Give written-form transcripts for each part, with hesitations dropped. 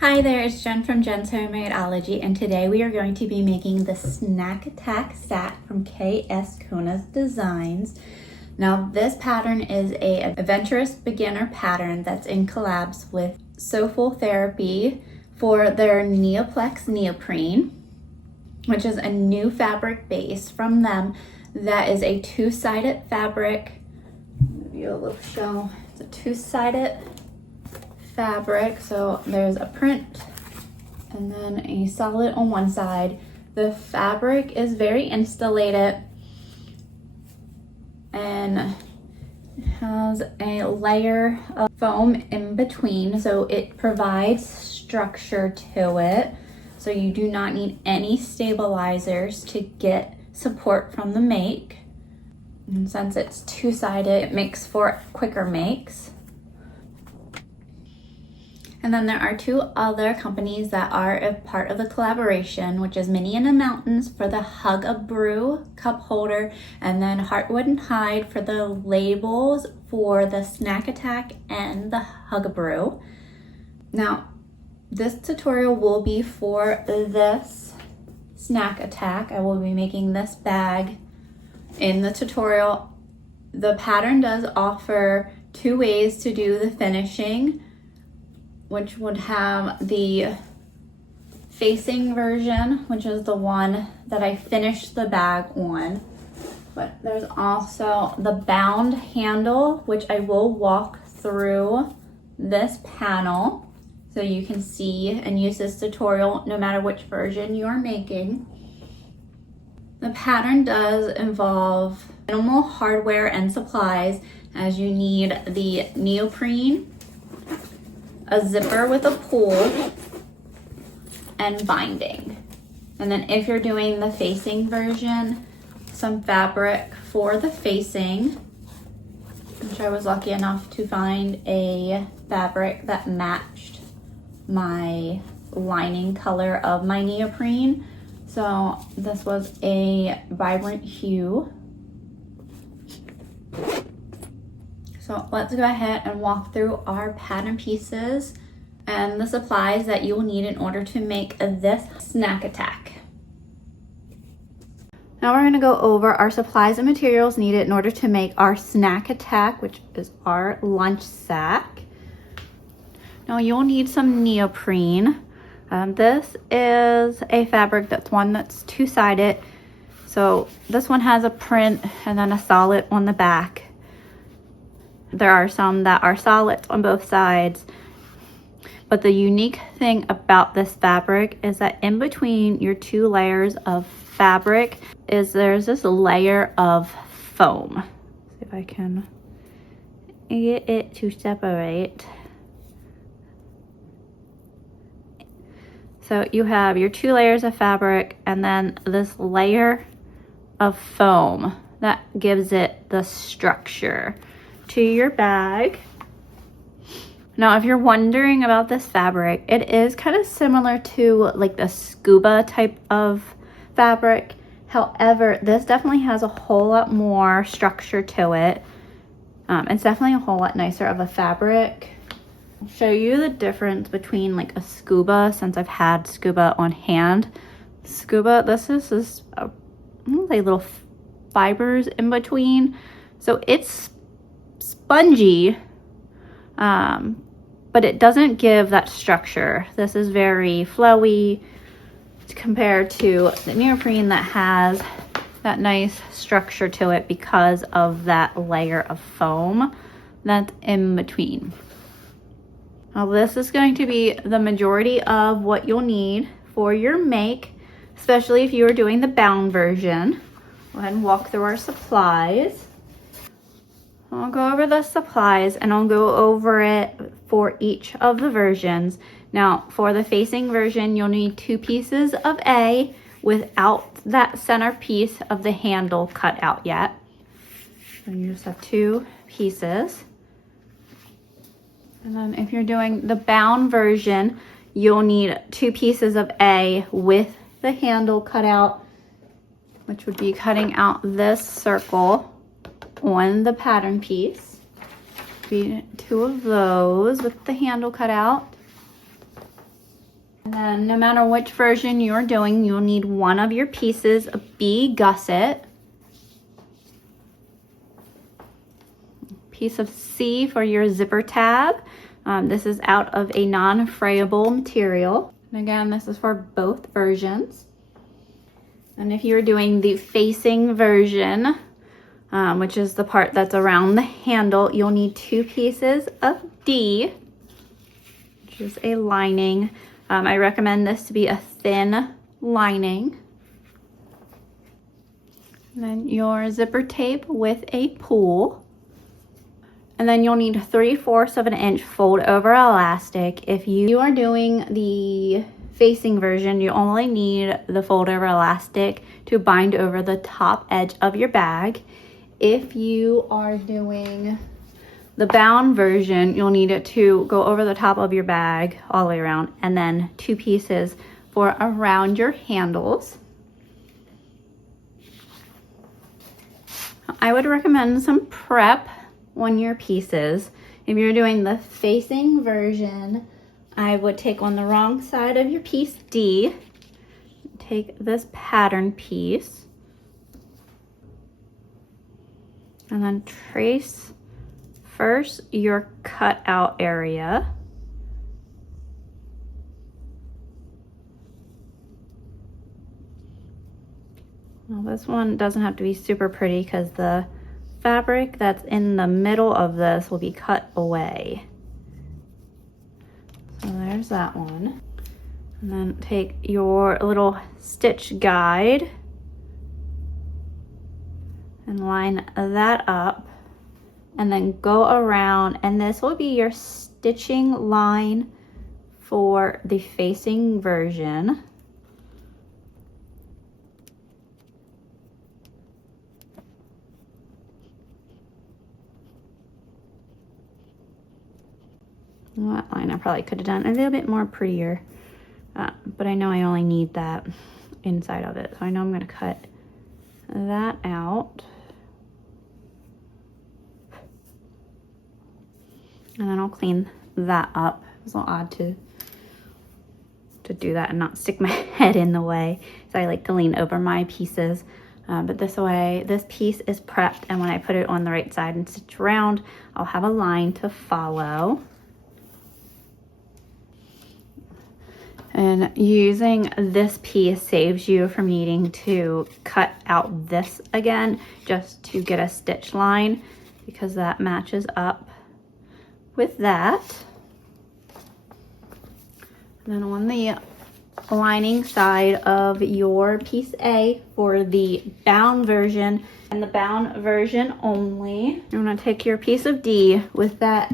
Hi there, it's Jen from Jen's Homemadeology, and today we are going to be making the Snack Attack Sack from K.Azcona Designs. Now this pattern is a adventurous beginner pattern that's in collabs with Sewful Therapy for their NeoFlex neoprene, which is a new fabric base from them that is a two-sided fabric. Give you a little show. It's a two-sided fabric, so there's a print and then a solid on one side. The fabric is very insulated and has a layer of foam in between, so it provides structure to it, so you do not need any stabilizers to get support from the make. And since it's two-sided, it makes for quicker makes. And then there are two other companies that are a part of the collaboration, which is Minnie in the Mountains for the Hug-a-Brew cup holder, and then Heartwood+Hide for the labels for the Snack Attack and the Hug-a-Brew. Now, this tutorial will be for this Snack Attack. I will be making this bag in the tutorial. The pattern does offer two ways to do the finishing, which would have the facing version, which is the one that I finished the bag on. But there's also the bound handle, which I will walk through this panel so you can see and use this tutorial no matter which version you are making. The pattern does involve minimal hardware and supplies, as you need the neoprene, a zipper with a pull, and binding. And then if you're doing the facing version, some fabric for the facing, which I was lucky enough to find a fabric that matched my lining color of my neoprene. So this was a vibrant hue. So let's go ahead and walk through our pattern pieces and the supplies that you will need in order to make this Snack Attack. Now we're going to go over our supplies and materials needed in order to make our Snack Attack, which is our lunch sack. Now you'll need some neoprene. This is a fabric that's two-sided. So this one has a print and then a solid on the back. There are some that are solids on both sides, but the unique thing about this fabric is that in between your two layers of fabric there's this layer of foam. See if I can get it to separate. So you have your two layers of fabric and then this layer of foam that gives it the structure to your bag. Now, if you're wondering about this fabric, it is kind of similar to like the scuba type of fabric. However, this definitely has a whole lot more structure to it. It's definitely a whole lot nicer of a fabric. I'll show you the difference between like a scuba, since I've had scuba on hand. Scuba, this is little fibers in between. So it's spongy, but it doesn't give that structure. This is very flowy compared to the neoprene that has that nice structure to it because of that layer of foam that's in between. Now this is going to be the majority of what you'll need for your make, especially if you are doing the bound version. Go ahead and walk through our supplies. I'll go over the supplies and I'll go over it for each of the versions. Now for the facing version, you'll need two pieces of A without that center piece of the handle cut out yet. And you just have two pieces. And then if you're doing the bound version, you'll need two pieces of A with the handle cut out, which would be cutting out this circle on the pattern piece. Be 2 of those with the handle cut out. And then if you're doing the bound version, you'll need two pieces of A with the handle cut out, which would be cutting out this circle on the pattern piece. Be 2 of those with the handle cut out. And then no matter which version you're doing, you'll need one of your pieces be gusset, piece of C for your zipper tab. This is out of a non-frayable material. And again, this is for both versions. And if you're doing the facing version, which is the part that's around the handle, you'll need 2 pieces of D, which is a lining. I recommend this to be a thin lining. And then your zipper tape with a pull. And then you'll need 3/4 of an inch fold over elastic. If you are doing the facing version, you only need the fold over elastic to bind over the top edge of your bag. If you are doing the bound version, you'll need it to go over the top of your bag all the way around, and then 2 pieces for around your handles. I would recommend some prep on your pieces. If you're doing the facing version, I would take on the wrong side of your piece D, take this pattern piece, and then trace first your cutout area. Now this one doesn't have to be super pretty because the fabric that's in the middle of this will be cut away. So there's that one. And then take your little stitch guide and line that up, and then go around, and this will be your stitching line for the facing version. That line I probably could have done a little bit more prettier, but I know I only need that inside of it, so I know I'm going to cut that out. And then I'll clean that up. It's a little odd to do that and not stick my head in the way, so I like to lean over my pieces. But this way, this piece is prepped, and when I put it on the right side and stitch around, I'll have a line to follow. And using this piece saves you from needing to cut out this again just to get a stitch line, because that matches up with that. And then on the lining side of your piece A for the bound version and the bound version only, you're going to take your piece of D with that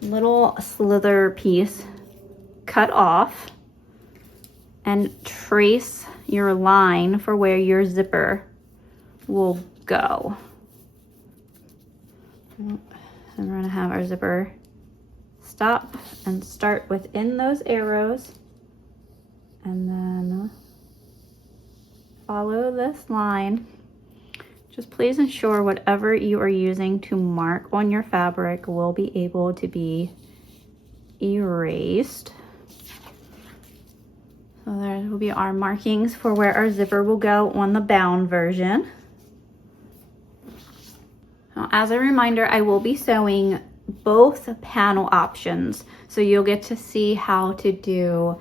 little slither piece cut off and trace your line for where your zipper will go. And we're going to have our zipper stop and start within those arrows, and then follow this line. Just please ensure whatever you are using to mark on your fabric will be able to be erased. So there will be our markings for where our zipper will go on the bound version. Now, as a reminder, I will be sewing both panel options, so you'll get to see how to do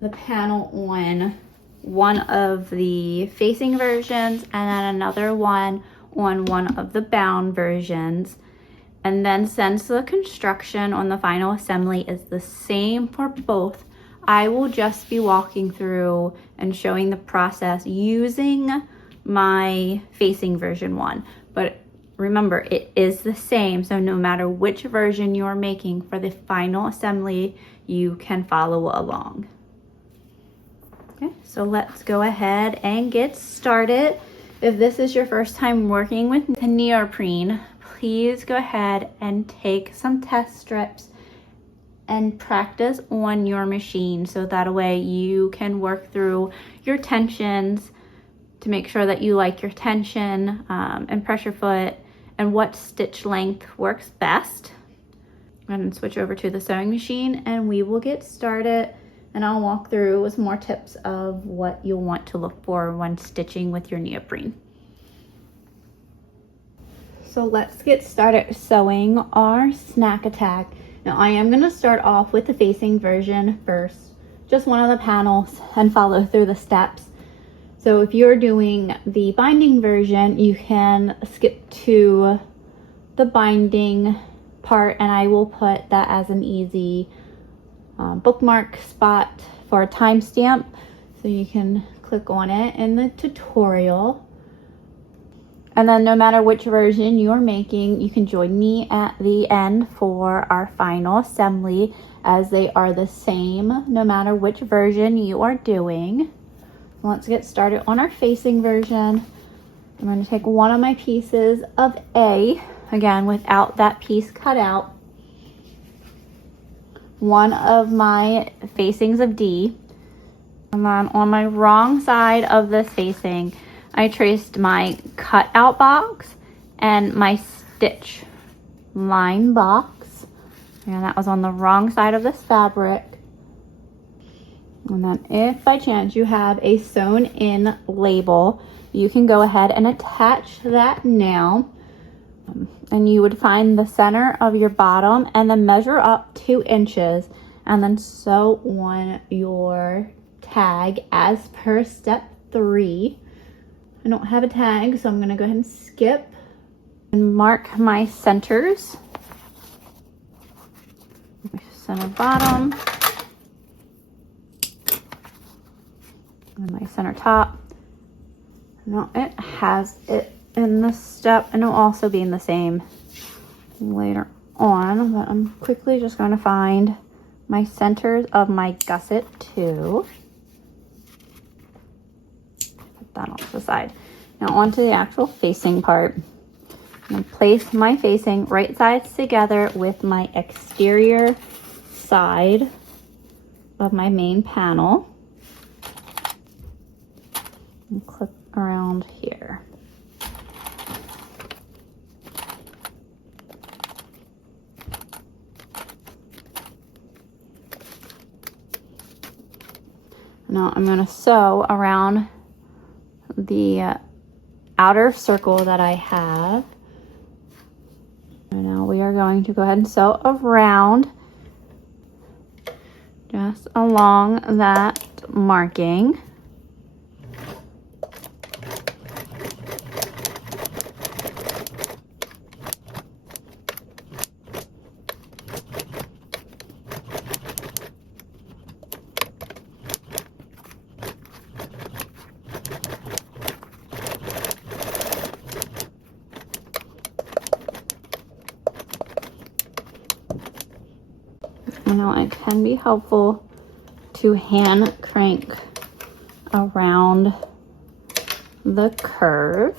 the panel on one of the facing versions and then another one on one of the bound versions. And then since the construction on the final assembly is the same for both, I will just be walking through and showing the process using my facing version one. But remember, it is the same, so no matter which version you're making for the final assembly, you can follow along. Okay, so let's go ahead and get started. If this is your first time working with the neoprene, please go ahead and take some test strips and practice on your machine, so that way you can work through your tensions to make sure that you like your tension and pressure foot and what stitch length works best. And switch over to the sewing machine and we will get started. and I'll walk through with some more tips of what you'll want to look for when stitching with your neoprene. So let's get started sewing our snack attack. Now I am going to start off with the facing version first, just one of the panels, and follow through the steps. So if you're doing the binding version, you can skip to the binding part, and I will put that as an easy bookmark spot for a timestamp, so you can click on it in the tutorial. And then no matter which version you're making, you can join me at the end for our final assembly, as they are the same no matter which version you are doing. So let's get started on our facing version. I'm going to take one of my pieces of A, again without that piece cut out, one of my facings of D, and then on my wrong side of this facing, I traced my cutout box and my stitch line box, and that was on the wrong side of this fabric. And then if by chance you have a sewn in label, you can go ahead and attach that now. And you would find the center of your bottom and then measure up 2 inches and then sew on your tag as per step 3. I don't have a tag, so I'm going to go ahead and skip and mark my centers. My center bottom and my center top. Now it has it in this step, and it'll also be in the same later on, but I'm quickly just going to find my centers of my gusset 2. That off the side. Now onto the actual facing part. I'm going to place my facing right sides together with my exterior side of my main panel and clip around here. Now I'm going to sew around the outer circle that I have. And now we are going to go ahead and sew around just along that marking. You know, it can be helpful to hand crank around the curve.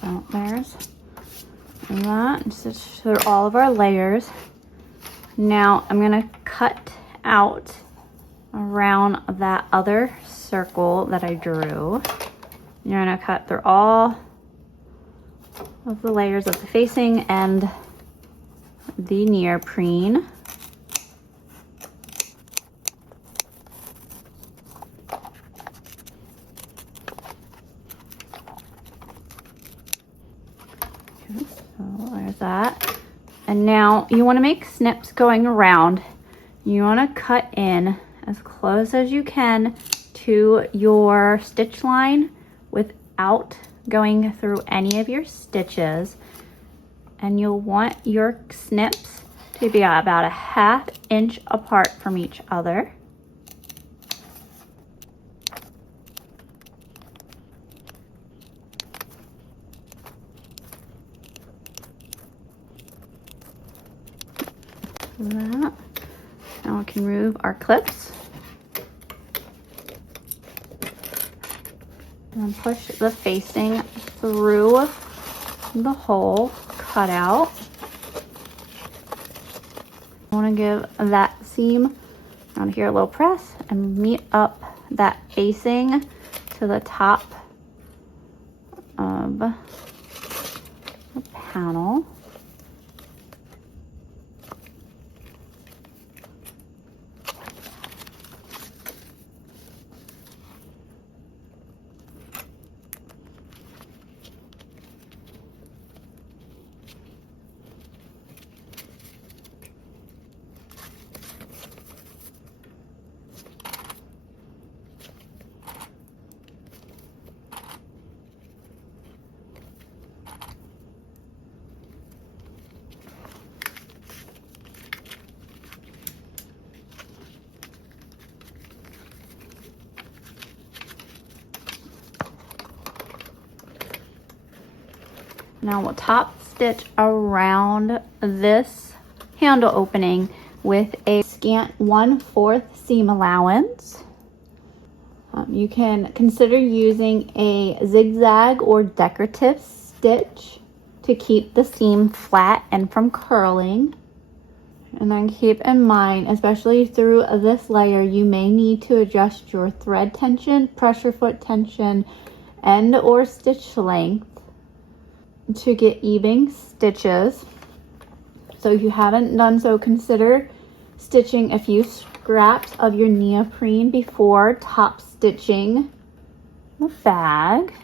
So there's that. Stitch through all of our layers. Now I'm going to cut out around that other circle that I drew. You're going to cut through all of the layers of the facing and the neoprene. Okay, so there's that. And now you want to make snips going around. You want to cut in as close as you can to your stitch line without going through any of your stitches. And you'll want your snips to be about a 1/2 inch apart from each other. That. Now we can remove our clips and push the facing through the hole cut out. I want to give that seam On here, a little press and meet up that facing to the top of the panel. Now we'll top stitch around this handle opening with a scant 1/4 seam allowance. You can consider using a zigzag or decorative stitch to keep the seam flat and from curling. And then keep in mind, especially through this layer, you may need to adjust your thread tension, pressure foot tension, and or stitch length to get even stitches. So if you haven't done so, consider stitching a few scraps of your neoprene before top stitching the bag.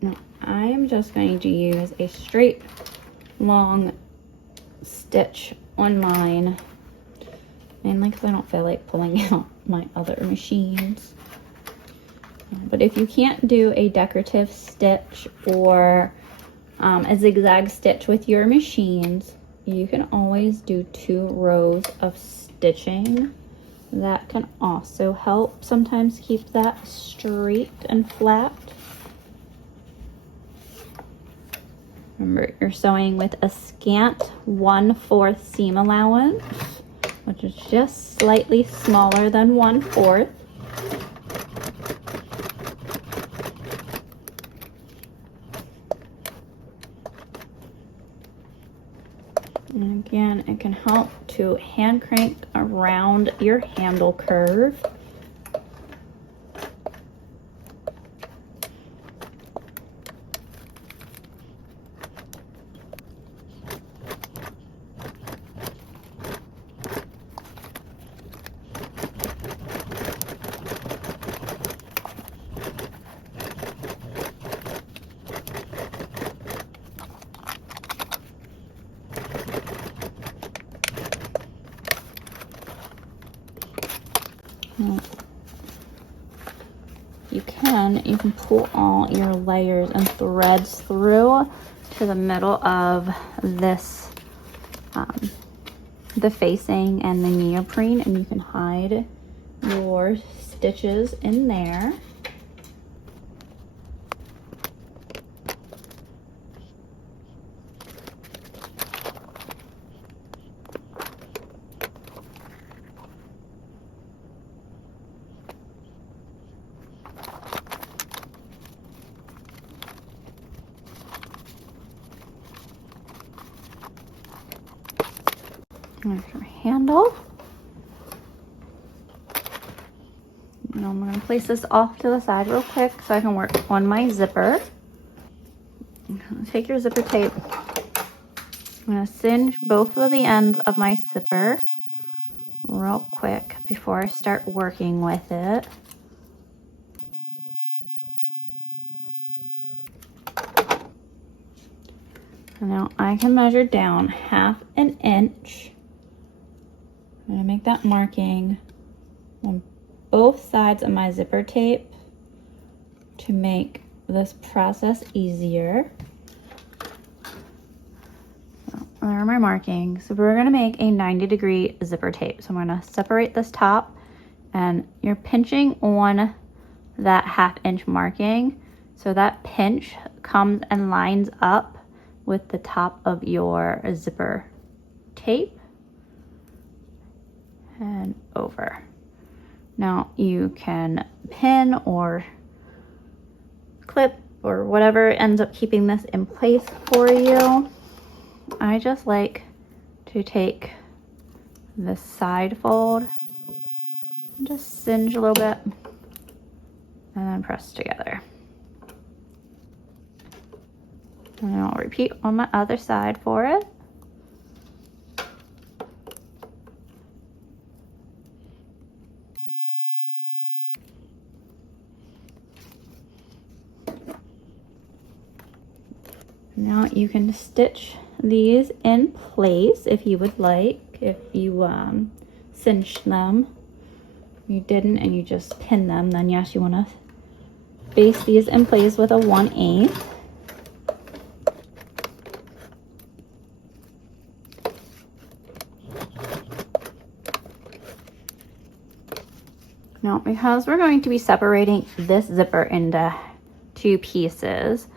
Now I am just going to use a straight long stitch on mine, mainly because I don't feel like pulling out my other machines. But if you can't do a decorative stitch or a zigzag stitch with your machines, you can always do 2 rows of stitching. That can also help sometimes keep that straight and flat. Remember, you're sewing with a scant 1/4 seam allowance, which is just slightly smaller than 1/4. And again, it can help to hand crank around your handle curve. You can pull all your layers and threads through to the middle of this, the facing and the neoprene, and you can hide your stitches in there. There's your handle. And I'm going to place this off to the side real quick so I can work on my zipper. Take your zipper tape. I'm going to singe both of the ends of my zipper real quick before I start working with it. Now I can measure down 1/2 inch. I'm going to make that marking on both sides of my zipper tape to make this process easier. So there are my markings. So we're going to make a 90-degree zipper tape. So I'm going to separate this top, and you're pinching on that 1/2 inch marking. So that pinch comes and lines up with the top of your zipper tape and over. Now you can pin or clip or whatever ends up keeping this in place for you. I just like to take this side fold. Just cinch a little bit and then press together. And I'll repeat on my other side for it. Now you can stitch these in place if you would like. If you cinched them, you didn't and you just pin them, then yes, you want to baste these in place with a 1/8. Now, because we're going to be separating this zipper into 2 pieces,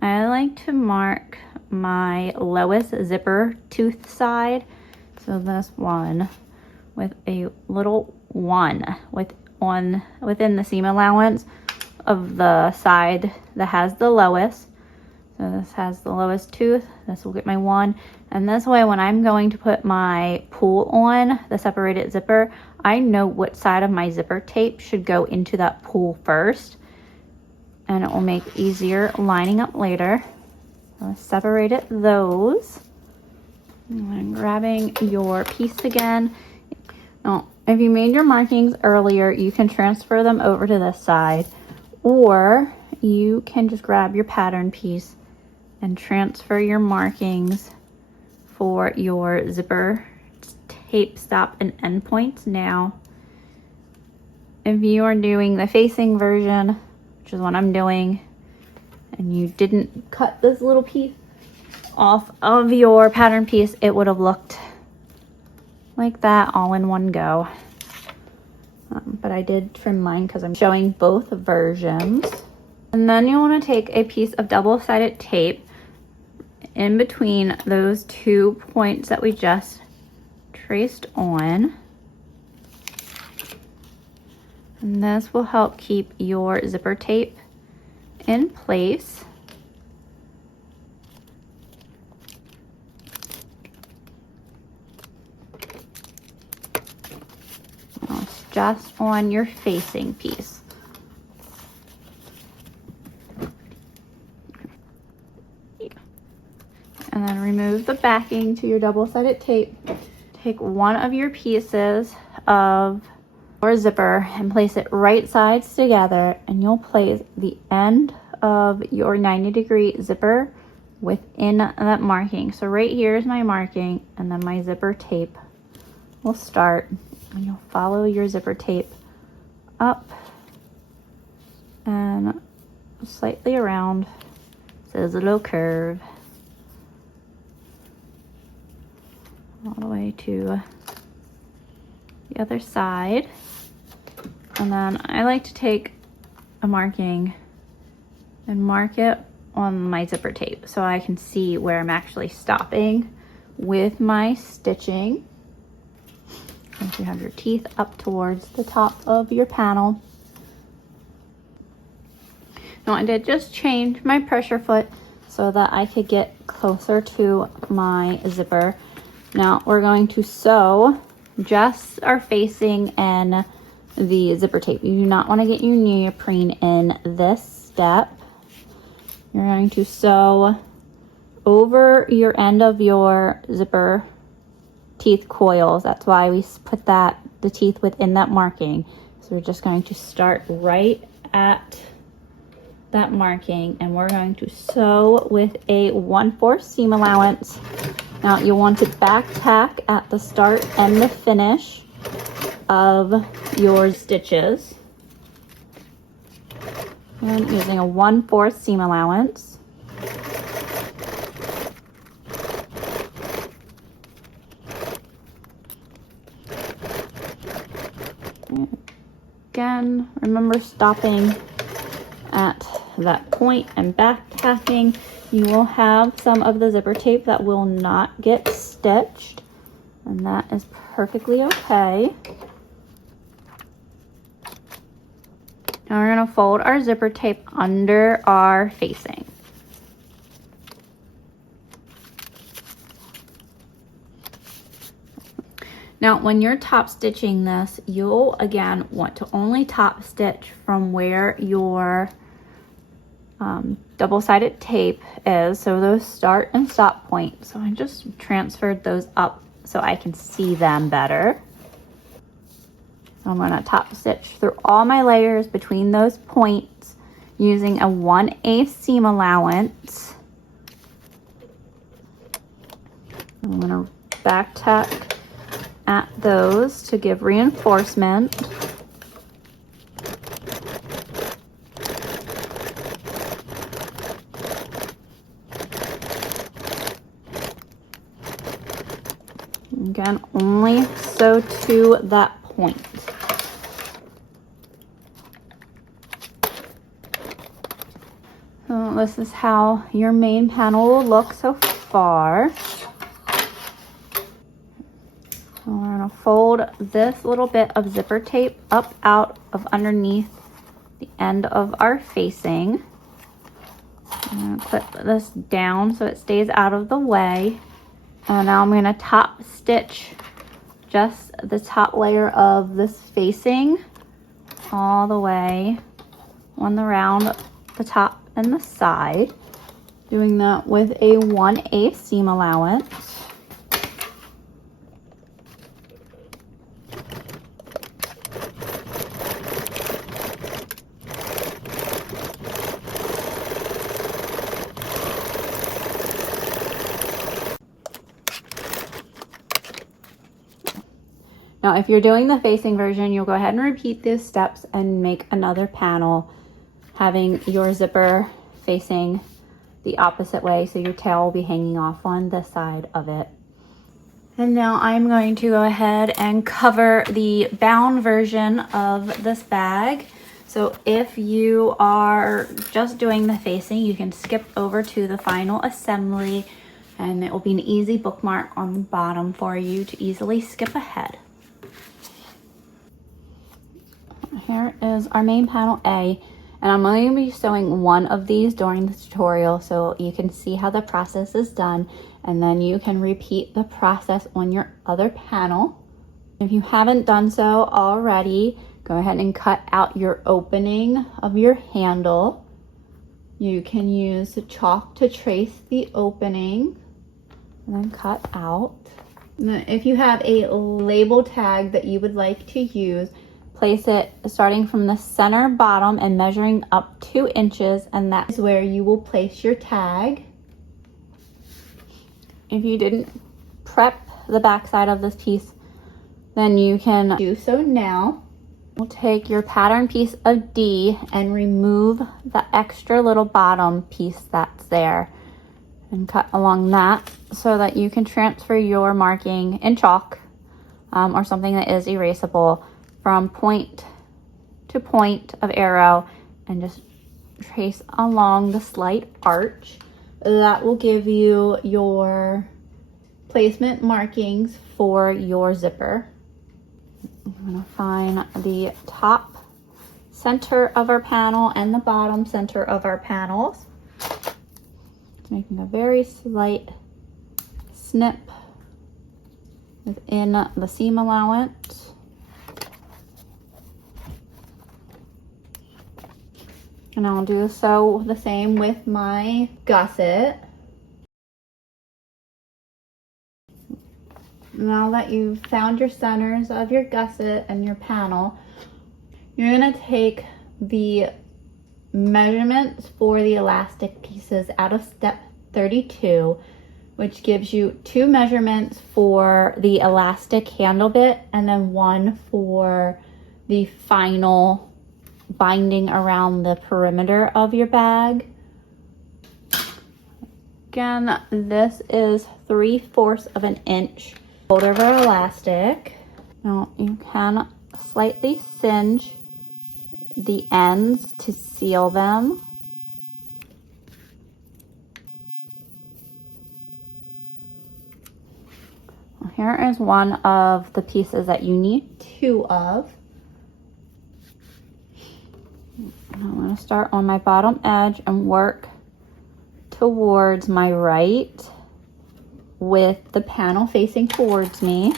I like to mark my lowest zipper tooth side. So this one with a little 1 within the seam allowance of the side that has the lowest. So this has the lowest tooth. This will get my 1. And this way, when I'm going to put my pull on the separated zipper, I know what side of my zipper tape should go into that pull first. And it will make easier lining up later. So I separated those. And then grabbing your piece again. Now, if you made your markings earlier, you can transfer them over to this side, or you can just grab your pattern piece and transfer your markings for your zipper tape stop and end points. Now, if you are doing the facing version, which is what I'm doing, and you didn't cut this little piece off of your pattern piece, it would have looked like that all in one go. But I did trim mine because I'm showing both versions. And then you want to take a piece of double-sided tape in between those 2 points that we just traced on. And this will help keep your zipper tape in place. Now it's just on your facing piece. And then remove the backing to your double-sided tape. Take one of your pieces of your zipper and place it right sides together, and you'll place the end of your 90-degree zipper within that marking. So right here is my marking, and then my zipper tape will start, and you'll follow your zipper tape up and slightly around. So there's a little curve all the way to the other side. And then I like to take a marking and mark it on my zipper tape so I can see where I'm actually stopping with my stitching. Once you have your teeth up towards the top of your panel. Now I did just change my pressure foot so that I could get closer to my zipper. Now we're going to sew just our facing and the zipper tape. You do not want to get your neoprene in this step. You're going to sew over your end of your zipper teeth coils. That's why we put the teeth within that marking. So we're just going to start right at that marking, and we're going to sew with a 1/4 seam allowance. Now you want to back tack at the start and the finish of your stitches. And using a 1/4 seam allowance. Again, remember stopping at that point and back tacking. You will have some of the zipper tape that will not get stitched, and that is perfectly okay. Now we're going to fold our zipper tape under our facing. Now, when you're top stitching this, you'll again want to only top stitch from where your double-sided tape is. So those start and stop points. So I just transferred those up so I can see them better. I'm gonna top stitch through all my layers between those points using a 1/8 seam allowance. I'm gonna back tuck at those to give reinforcement. Again, only sew to that point. So this is how your main panel will look so far. We're gonna fold this little bit of zipper tape up out of underneath the end of our facing. I'm gonna clip this down so it stays out of the way. And now I'm gonna top stitch just the top layer of this facing all the way on the round, the top and the side. Doing that with a 1/8 seam allowance. Now, if you're doing the facing version, you'll go ahead and repeat these steps and make another panel, having your zipper facing the opposite way, so your tail will be hanging off on this side of it. And now I'm going to go ahead and cover the bound version of this bag. So if you are just doing the facing, you can skip over to the final assembly, and it will be an easy bookmark on the bottom for you to easily skip ahead. Here is our main panel A, and I'm only going to be sewing one of these during the tutorial so you can see how the process is done, and then you can repeat the process on your other panel. If you haven't done so already, go ahead and cut out your opening of your handle. You can use chalk to trace the opening and then cut out. Now, if you have a label tag that you would like to use, place it starting from the center bottom and measuring up 2 inches, and that is where you will place your tag. If you didn't prep the back side of this piece, then you can do so now. We'll take your pattern piece of D and remove the extra little bottom piece that's there and cut along that so that you can transfer your marking in chalk or something that is erasable from point to point of arrow, and just trace along the slight arch. That will give you your placement markings for your zipper. I'm gonna find the top center of our panel and the bottom center of our panels. Making a very slight snip within the seam allowance. And I'll do so the same with my gusset. Now that you've found your centers of your gusset and your panel, you're gonna take the measurements for the elastic pieces out of step 32, which gives you 2 measurements for the elastic handle bit and then 1 for the final binding around the perimeter of your bag. Again, this is 3/4 of an inch fold over elastic. Now you can slightly singe the ends to seal them. Here is one of the pieces that you need 2 of. I'm going to start on my bottom edge and work towards my right with the panel facing towards me.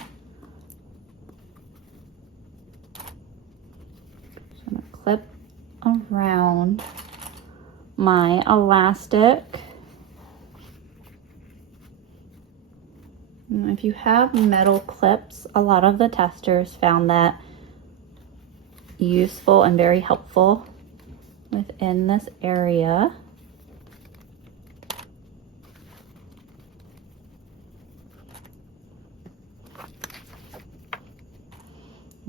my elastic. And if you have metal clips, a lot of the testers found that useful and very helpful within this area.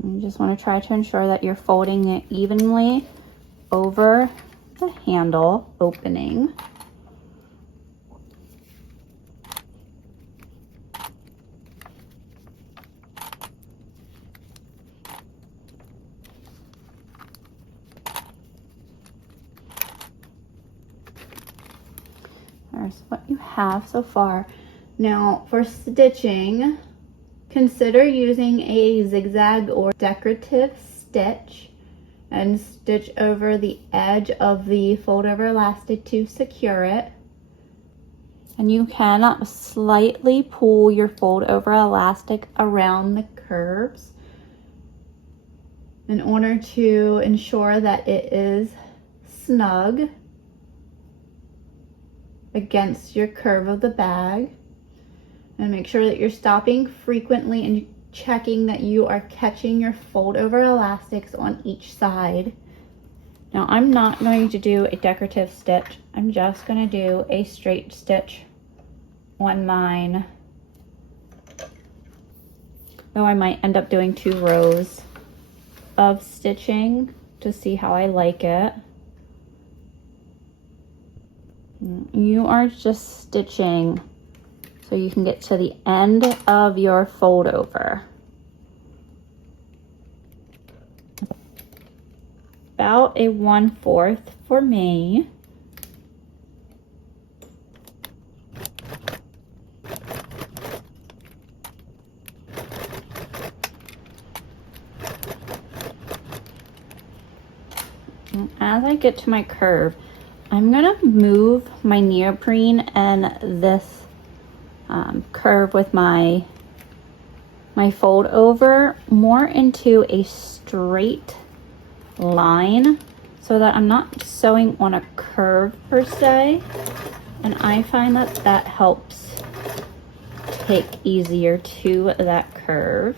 You just want to try to ensure that you're folding it evenly over the handle opening. There's what you have so far. Now for stitching, consider using a zigzag or decorative stitch and stitch over the edge of the fold over elastic to secure it. And you can slightly pull your fold over elastic around the curves in order to ensure that it is snug against your curve of the bag. And make sure that you're stopping frequently and checking that you are catching your fold over elastics on each side. Now I'm not going to do a decorative stitch. I'm just going to do a straight stitch on mine. Though I might end up doing 2 rows of stitching to see how I like it. You are just stitching so you can get to the end of your fold over. About a 1/4 for me. And as I get to my curve, I'm gonna move my neoprene and this curve with my fold over more into a straight line so that I'm not sewing on a curve per se, and I find that that helps take easier to that curve.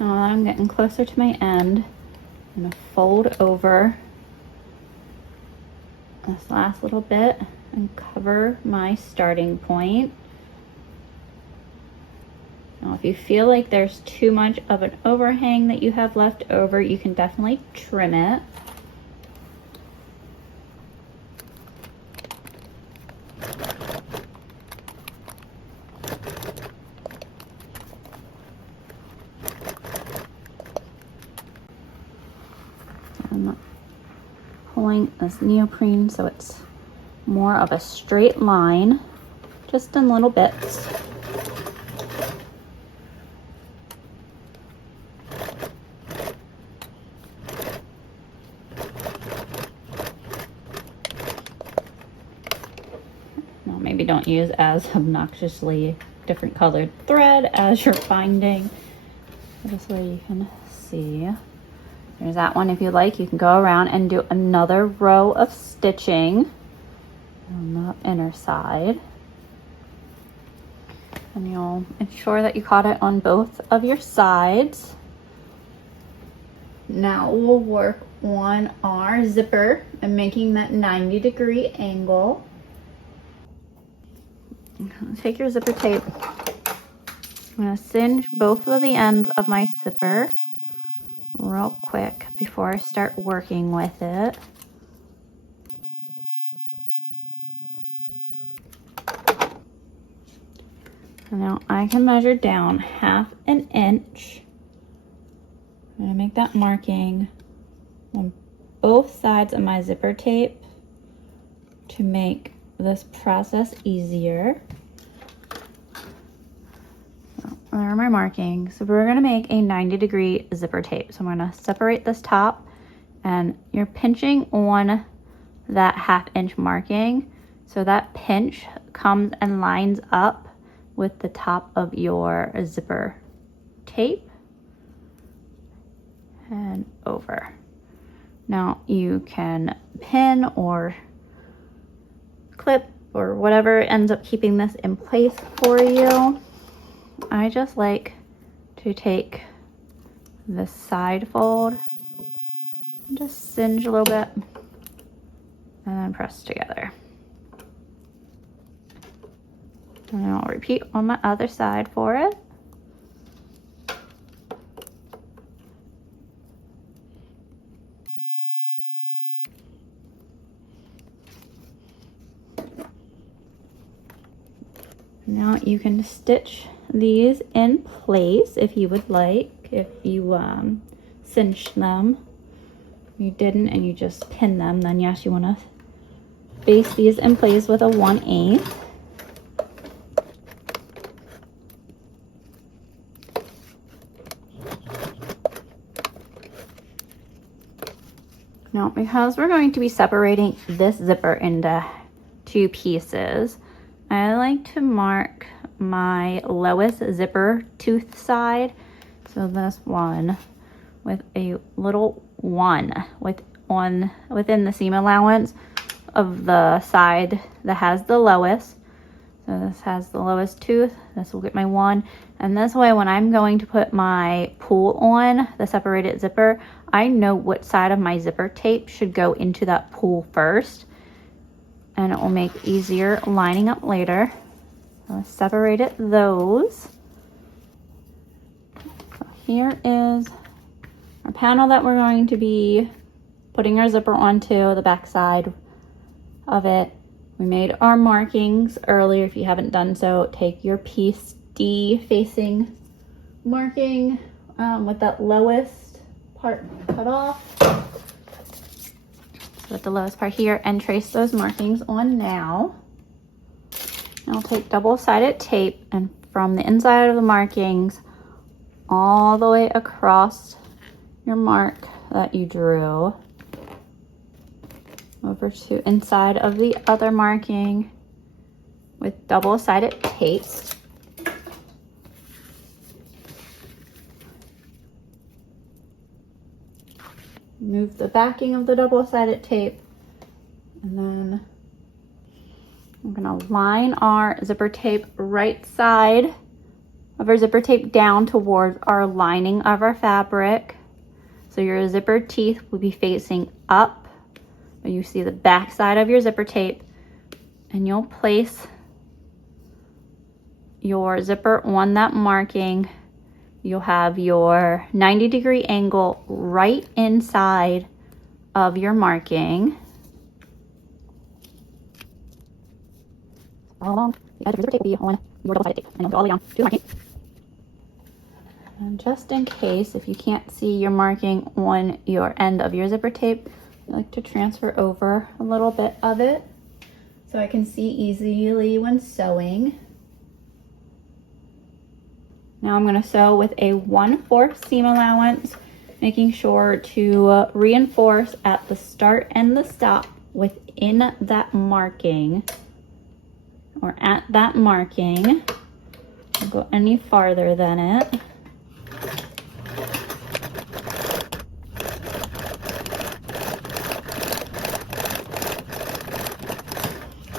Now I'm getting closer to my end. I'm gonna fold over this last little bit and cover my starting point. Now if you feel like there's too much of an overhang that you have left over, you can definitely trim it. I'm pulling this neoprene so it's more of a straight line, just in little bits. Well, maybe don't use as obnoxiously different colored thread as you're binding. This way you can see. There's that one. If you like, you can go around and do another row of stitching on the inner side. And you'll ensure that you caught it on both of your sides. Now we'll work on our zipper and making that 90-degree angle. Take your zipper tape. I'm going to singe both of the ends of my zipper real quick before I start working with it. And now I can measure down 1/2 inch. I'm going to make that marking on both sides of my zipper tape to make this process easier. there are my markings. So we're gonna make a 90-degree zipper tape. So I'm gonna separate this top, and you're pinching on that 1/2 inch marking. So that pinch comes and lines up with the top of your zipper tape and over. Now you can pin or clip or whatever ends up keeping this in place for you. I just like to take the side fold and just singe a little bit and then press together. And I'll repeat on my other side for it. Now you can stitch these in place if you would like. If you cinched them, you didn't, and you just pin them, then yes, you want to baste these in place with a 1/8. Now, because we're going to be separating this zipper into 2 pieces, I like to mark my lowest zipper tooth side. So this one with a little 1 within the seam allowance of the side that has the lowest. So this has the lowest tooth. This will get my 1. And this way, when I'm going to put my pull on the separated zipper, I know what side of my zipper tape should go into that pull first. And it will make easier lining up later. So I separated those. So here is our panel that we're going to be putting our zipper onto, the back side of it. We made our markings earlier. If you haven't done so, take your piece D facing marking with that lowest part cut off. With the lowest part here, and trace those markings on now. And I'll take double-sided tape, and from the inside of the markings all the way across your mark that you drew over to inside of the other marking with double-sided tape. Move the backing of the double-sided tape, and then I'm gonna line our zipper tape right side of our zipper tape down towards our lining of our fabric. So your zipper teeth will be facing up, but you see the back side of your zipper tape, and you'll place your zipper on that marking. You'll have your 90-degree angle right inside of your marking. All along the edge of your zipper tape will be on your double-sided tape, and you'll go all the way down to the marking. And just in case, if you can't see your marking on your end of your zipper tape, I like to transfer over a little bit of it so I can see easily when sewing. Now I'm going to sew with a 1/4 seam allowance, making sure to reinforce at the start and the stop within that marking, or at that marking. Don't go any farther than it.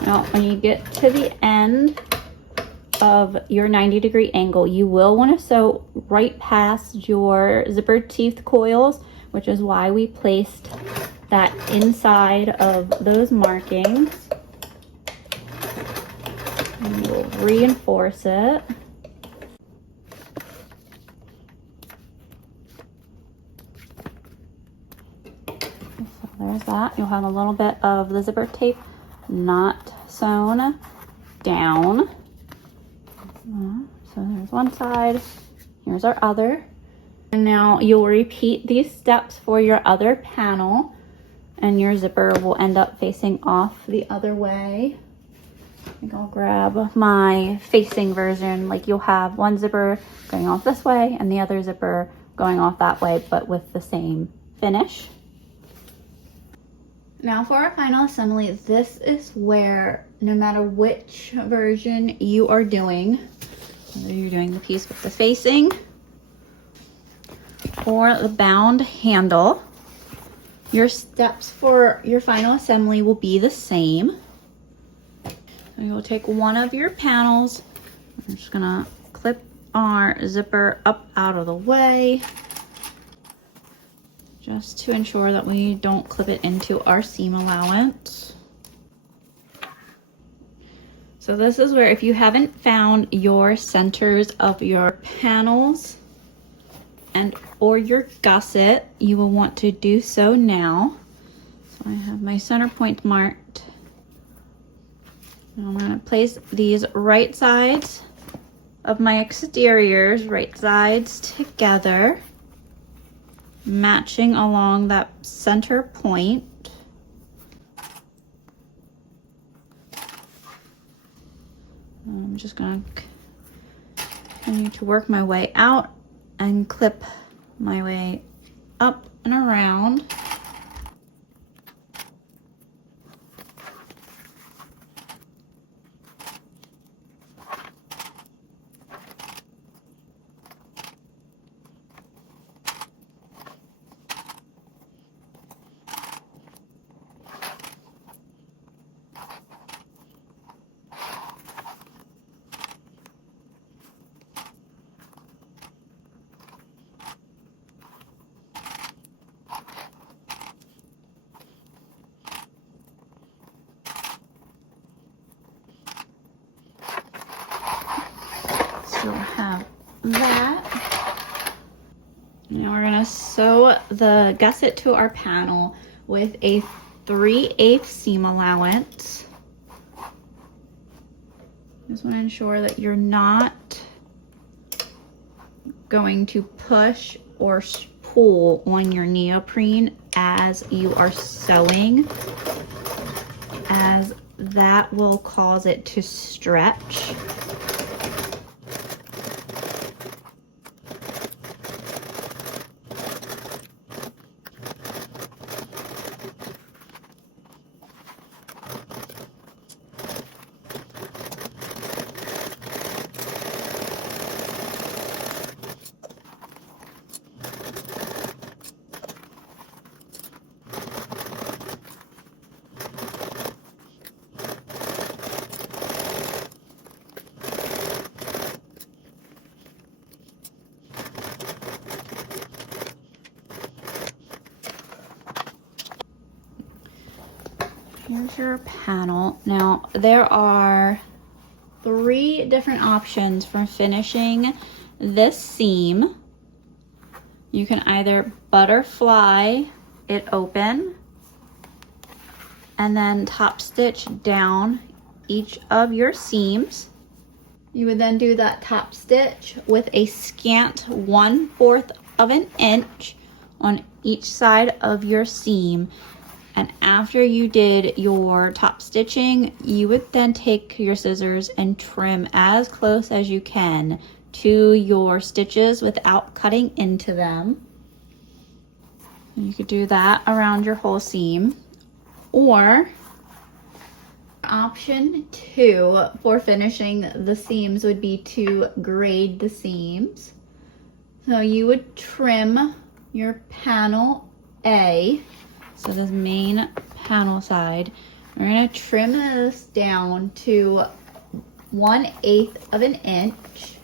Now when you get to the end of your 90-degree angle, you will want to sew right past your zipper teeth coils, which is why we placed that inside of those markings. And you'll reinforce it. So there's that. You'll have a little bit of the zipper tape not sewn down. So there's one side, here's our other. And now you'll repeat these steps for your other panel, and your zipper will end up facing off the other way. think I'll grab my facing version. Like you'll have one zipper going off this way and the other zipper going off that way, but with the same finish. Now for our final assembly, this is where no matter which version you are doing, whether you're doing the piece with the facing or the bound handle, your steps for your final assembly will be the same. So you'll take one of your panels. I'm just gonna clip our zipper up out of the way, just to ensure that we don't clip it into our seam allowance. So this is where, if you haven't found your centers of your panels and or your gusset, you will want to do so now. So I have my center point marked. Now I'm gonna place these right sides of my exteriors, right sides together, matching along that center point. I'm just gonna continue to work my way out and clip my way up and around. So we'll have that. Now we're gonna sew the gusset to our panel with a 3/8 seam allowance. Just want to ensure that you're not going to push or pull on your neoprene as you are sewing, as that will cause it to stretch. Here's your panel. Now there are 3 different options for finishing this seam. You can either butterfly it open and then top stitch down each of your seams. You would then do that top stitch with a scant 1/4 of an inch on each side of your seam. And after you did your top stitching, you would then take your scissors and trim as close as you can to your stitches without cutting into them. And you could do that around your whole seam. Or option 2 for finishing the seams would be to grade the seams. So you would trim your panel A. So this main panel side, we're gonna trim this down to 1/8 of an inch.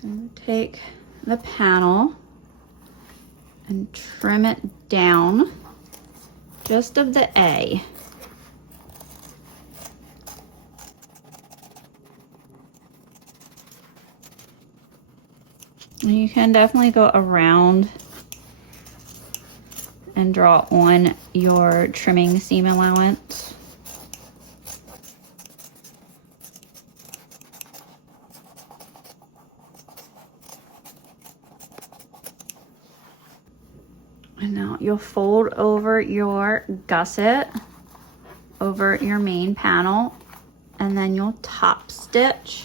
So take the panel and trim it down just of the A. And you can definitely go around and draw on your trimming seam allowance. And now you'll fold over your gusset over your main panel and then you'll top stitch.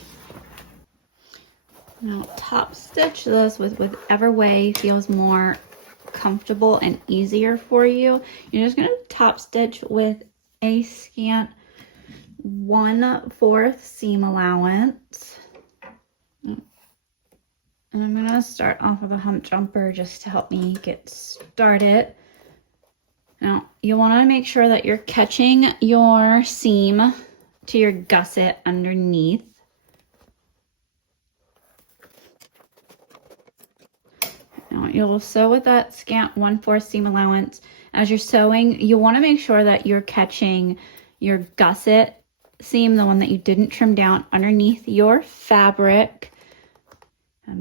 Now top stitch this with whichever way feels more comfortable and easier for you. You're just going to top stitch with a scant 1/4 seam allowance. And I'm going to start off with a hump jumper just to help me get started. Now you want to make sure that you're catching your seam to your gusset underneath. Now you'll sew with that scant 1/4 seam allowance. As you're sewing, you want to make sure that you're catching your gusset seam, the one that you didn't trim down, underneath your fabric.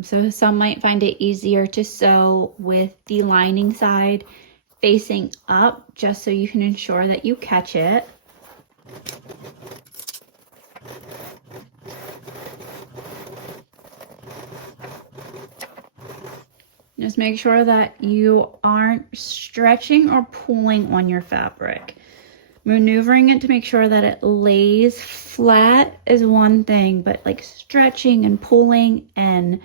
So some might find it easier to sew with the lining side facing up, just so you can ensure that you catch it. Just make sure that you aren't stretching or pulling on your fabric. Maneuvering it to make sure that it lays flat is one thing, but like stretching and pulling and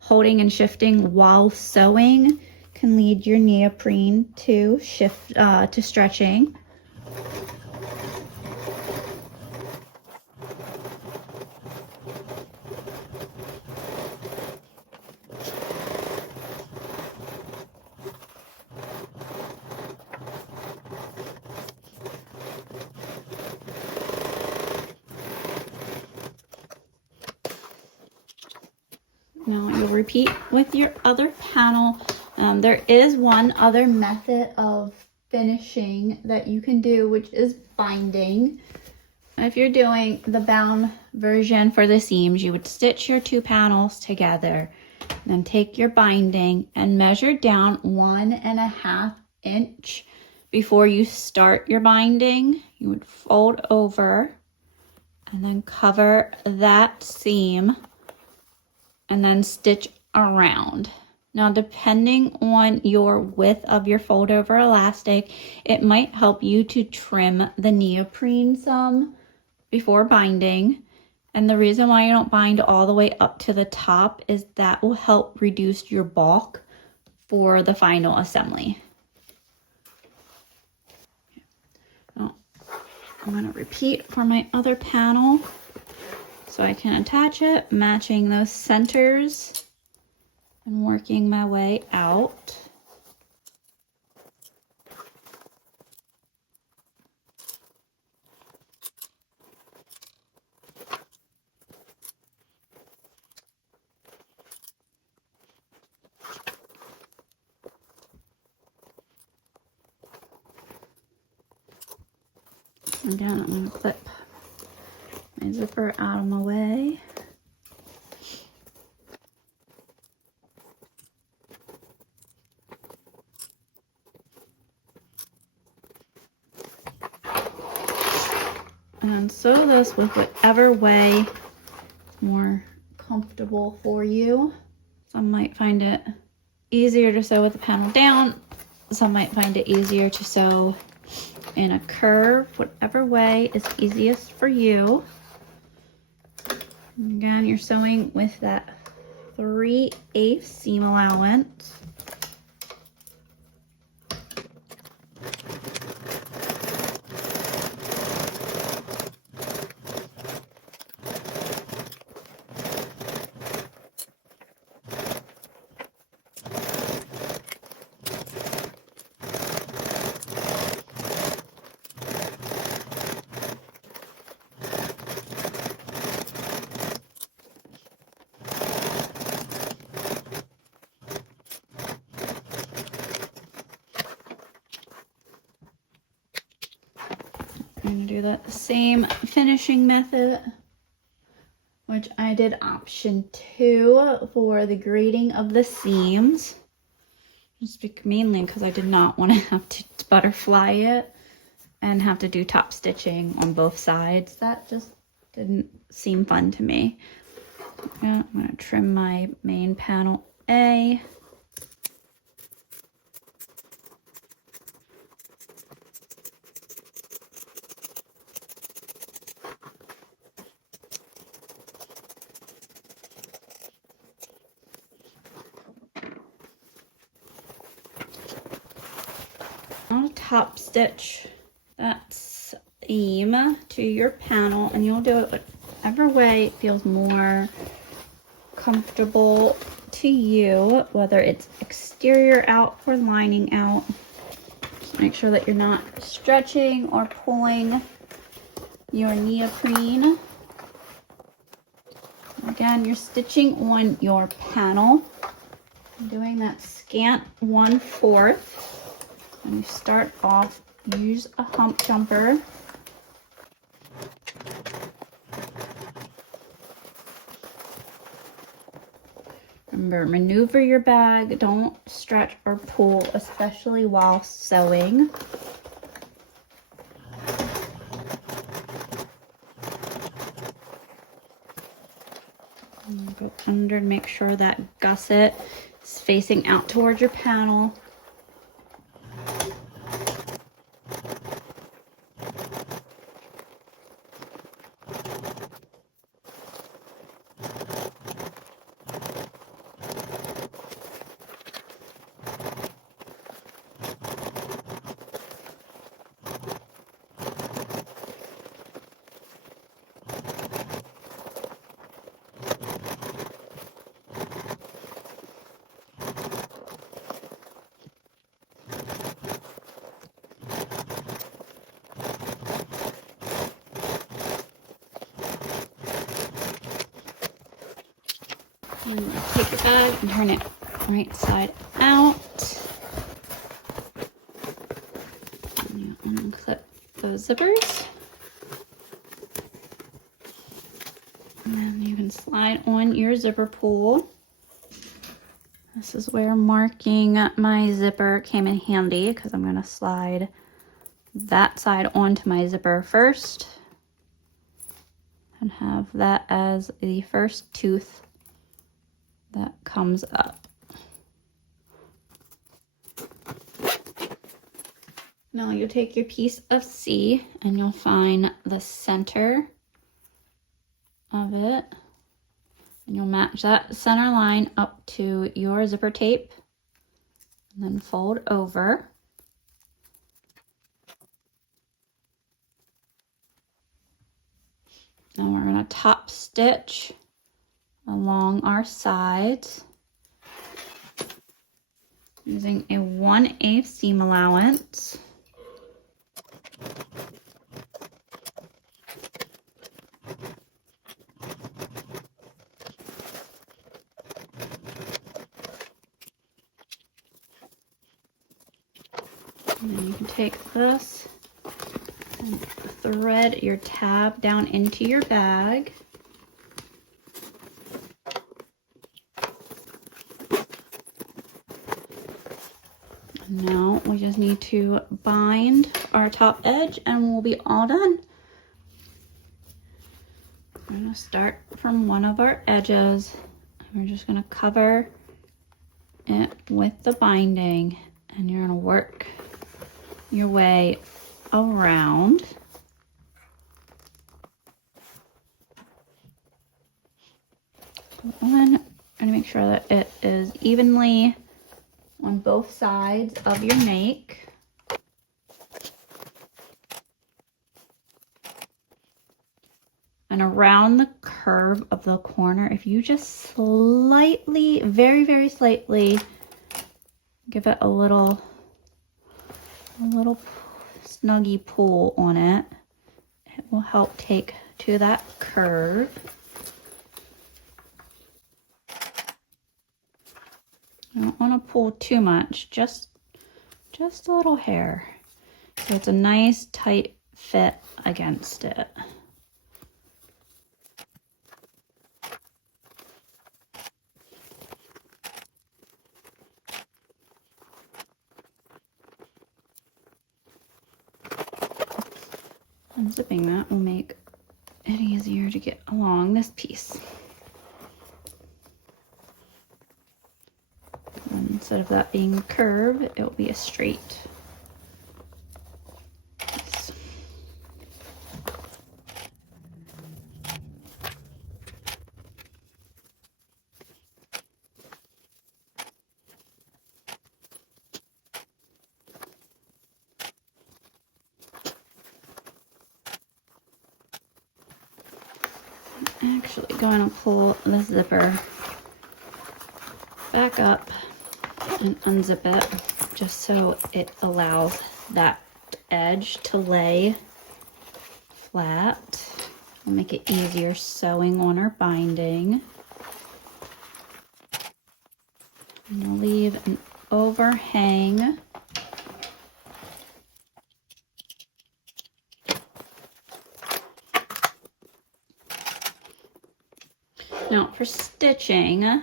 holding and shifting while sewing can lead your neoprene to shift to stretching. Now you'll repeat with your other panel. There is one other method of finishing that you can do, which is binding. If you're doing the bound version for the seams, you would stitch your 2 panels together, then take your binding and measure down 1.5 inch before you start your binding. You would fold over and then cover that seam and then stitch around. Now, depending on your width of your fold over elastic, it might help you to trim the neoprene some before binding. And the reason why you don't bind all the way up to the top is that will help reduce your bulk for the final assembly. Now, I'm going to repeat for my other panel so I can attach it, matching those centers and working my way out. Again, I'm going to clip my zipper out of my way. And sew this with whatever way is more comfortable for you. Some might find it easier to sew with the panel down. Some might find it easier to sew in a curve, whatever way is easiest for you. And again, you're sewing with that 3/8 seam allowance. I'm going to do that same finishing method, which I did option 2 for the grading of the seams. Just mainly because I did not want to have to butterfly it and have to do top stitching on both sides. That just didn't seem fun to me. Yeah, I'm going to trim my main panel A. top stitch that seam to your panel, and you'll do it whichever way feels more comfortable to you, whether it's exterior out or lining out. Just make sure that you're not stretching or pulling your neoprene. Again, you're stitching on your panel, doing that scant 1/4. When you start off, use a hump jumper. Remember, maneuver your bag. Don't stretch or pull, especially while sewing. And go under and make sure that gusset is facing out towards your panel. And take your bag and turn it right side out. And you unclip those zippers. And then you can slide on your zipper pull. This is where marking my zipper came in handy, because I'm going to slide that side onto my zipper first and have that as the first tooth that comes up. Now you'll take your piece of C and you'll find the center of it, and you'll match that center line up to your zipper tape and then fold over. Now we're going to top stitch along our sides using a 1/8 seam allowance. And then you can take this and thread your tab down into your bag. Now we just need to bind our top edge and we'll be all done. We're going to start from one of our edges. We're just going to cover it with the binding, and you're going to work your way around. And going to make sure that it is evenly on both sides of your make. And around the curve of the corner, if you just slightly, very, very slightly, give it a little snuggy pull on it, it will help take to that curve. I don't want to pull too much, just a little hair, so it's a nice tight fit against it. Unzipping that will make it easier to get along this piece. And instead of that being a curve, it will be a straight piece. actually going to pull the zipper back up and unzip it just so it allows that edge to lay flat. It'll make it easier sewing on our binding. And we'll leave an overhang. Now for stitching,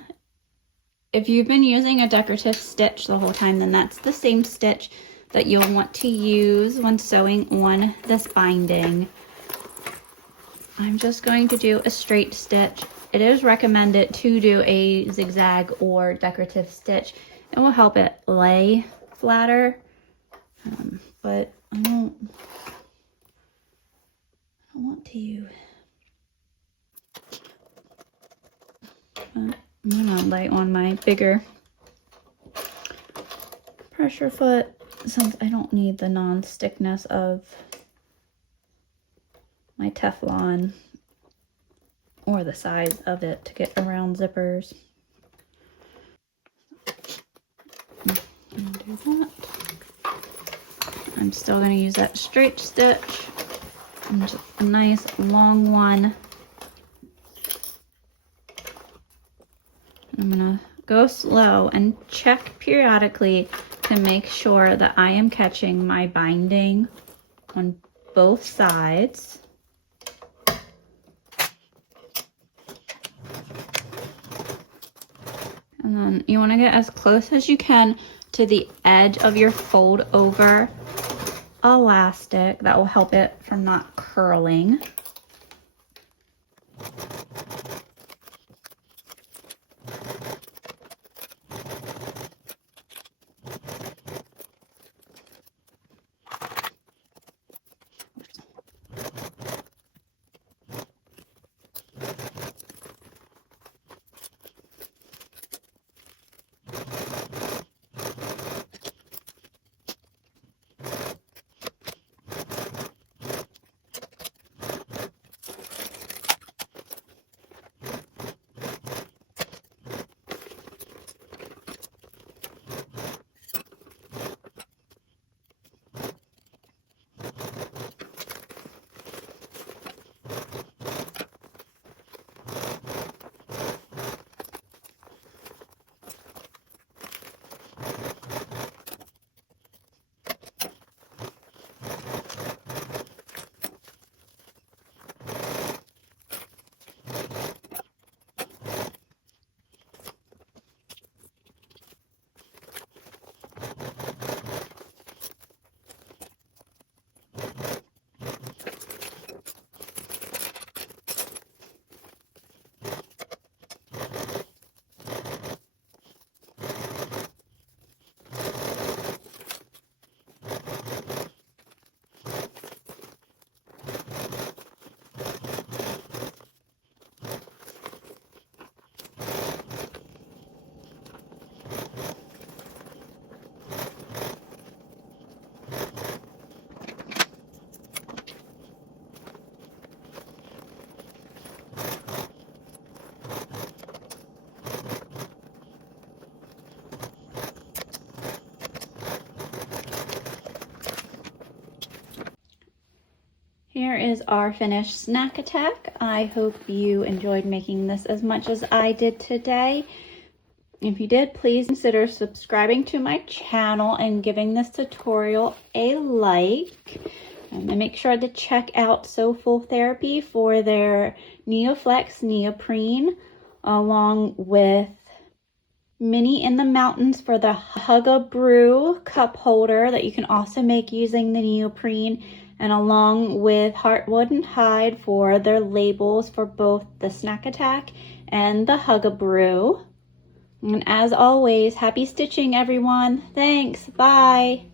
if you've been using a decorative stitch the whole time, then that's the same stitch that you'll want to use when sewing on this binding. I'm just going to do a straight stitch. It is recommended to do a zigzag or decorative stitch. It will help it lay flatter, but I don't want to. I'm gonna lay on my bigger pressure foot since I don't need the non-stickness of my Teflon or the size of it to get around zippers. Do that. I'm still going to use that straight stitch and just a nice long one. I'm going to go slow and check periodically to make sure that I am catching my binding on both sides. And then you want to get as close as you can to the edge of your fold over elastic. That will help it from not curling. Here is our finished snack attack. I hope you enjoyed making this as much as I did today. If you did, please consider subscribing to my channel and giving this tutorial a like. And make sure to check out Sewful Therapy for their NeoFlex neoprene, along with Minnie in the Mountains for the Hug-a-Brew cup holder that you can also make using the neoprene, and along with Heartwood+Hide for their labels for both the snack attack and the Hug-a-Brew. And as always, happy stitching, everyone. Thanks. Bye.